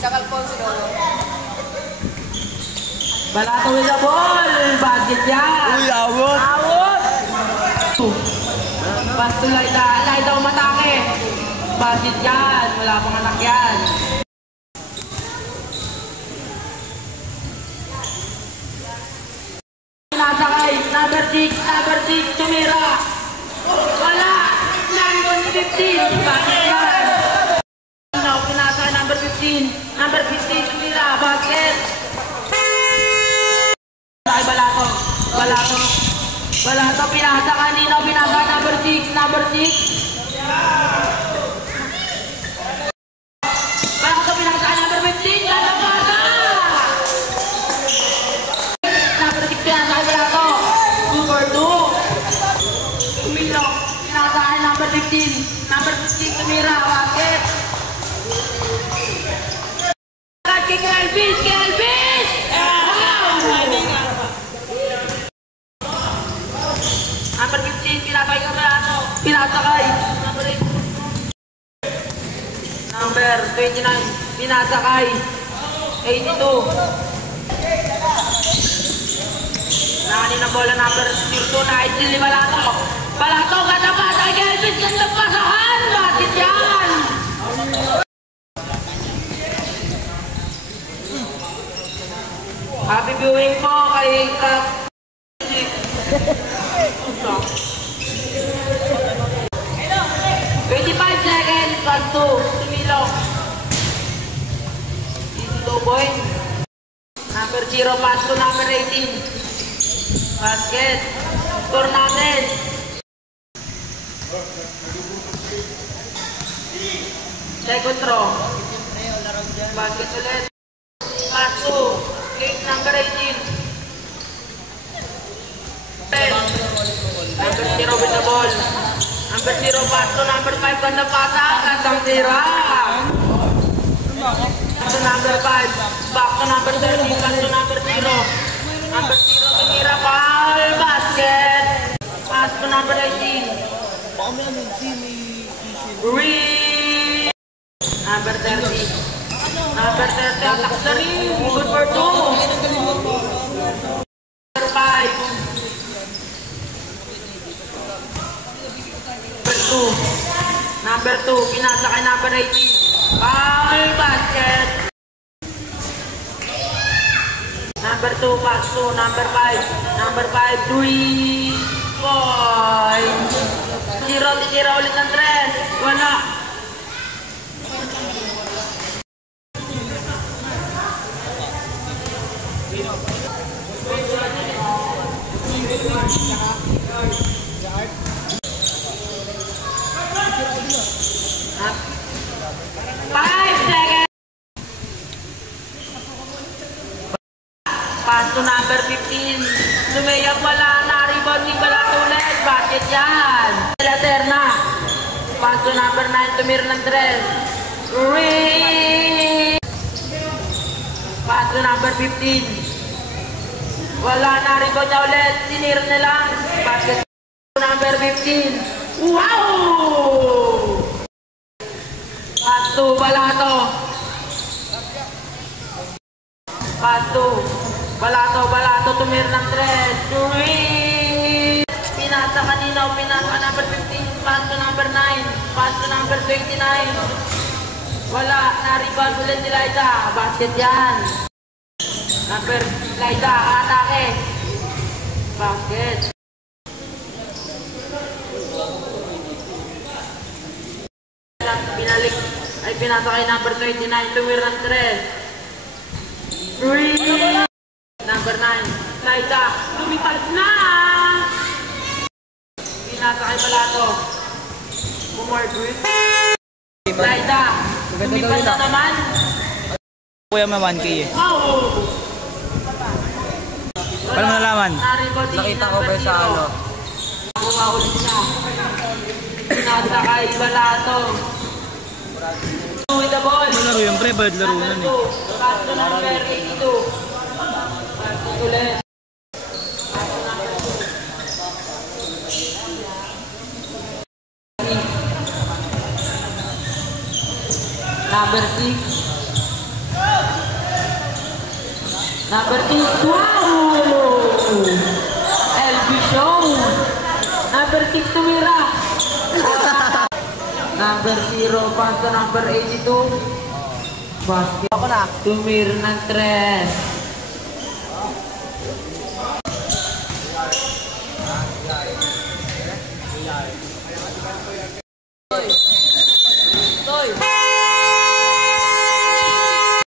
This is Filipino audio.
Isang Alfonso Lolo. Balato with the ball. Basket yan. Uy, awot. Awot. Basto Laida. Laida umatake. Basket yan. Wala pang anak yan. Nasakay. Number 6. Tumira. Wala. Number 15. Basket yan. Pinasakay number 15. Number 15. Tumira. Basket. Balato, pinasa kanino, pinasa number 6. Balato, pinasa number 15, ganda pasa! Number 6, pinasa Balato, super 2. Umilok, pinasa number 15, tumira, basket. Kay Elvis! Number 15, pinasakay ko Balato. Pinasakay. Number 29, pinasakay. 82. Nakanin na bola number 2 na idol ni Balato. Balato, ganda pa sa Elvis, ganda pa sa Han. Bakit yan? Happy viewing po kay Kap. 25 seconds, pag 2, tumilok. Dito boy. Number 0, pass to number 18. Basket. Score natin. Second throw. Basket ulit. Pass to number 18. Number 0 with the ball. Number 0 pass to number 5. Ganda pasa. Gandang tira. To number 5. Back to number 30. Pass to number 0. Number 0 tumira. Foul. Basket. Pass to number 18. Number 30. Number 30. Attack sa ring. Good for 2. Number 5. Number 2, pinasa kay number 18. Foul, basket. Number 2, pass to number 5. Number 5, 3 points. Tira ulit ng 3. Wala. Pass to number 15. Lumayag, wala na. Rebound ni Balato ulit. Basket yan. Laterna. Pass to number 9. Tumira ng 3. Pass to number 15. Wala na. Rebound niya ulit. Sinira na lang. Basket to number 15. Wow! Pass to Balato. Pass to Balato, tumira ng 3. Pinasa kanina, pinasa number 15, pass to number 9, pass to number 29. Wala, na-rebound ulit si Laida. Basket yan. Number Laida, atake. Basket. Pinalik, ay pinasa kay number 29, tumira ng 3. Number 9, Laida, lumipad na! Pinasa kay Balato. More grip. Laida, lumipad na naman. Kuya may 1K eh. Wow! Paano mo nalaman? Nakita ko ba sa ano? Bumaulit siya. Pinasa kay Balato. With the ball. Ano laro yung pre? Bayad laro nun eh. Pass to number 82. Ulit. Number 6. Number 6, wow! LB Show. Number 6, tumira. Number 0, pass to number 82. Basket. Ako na. Tumira ng 3.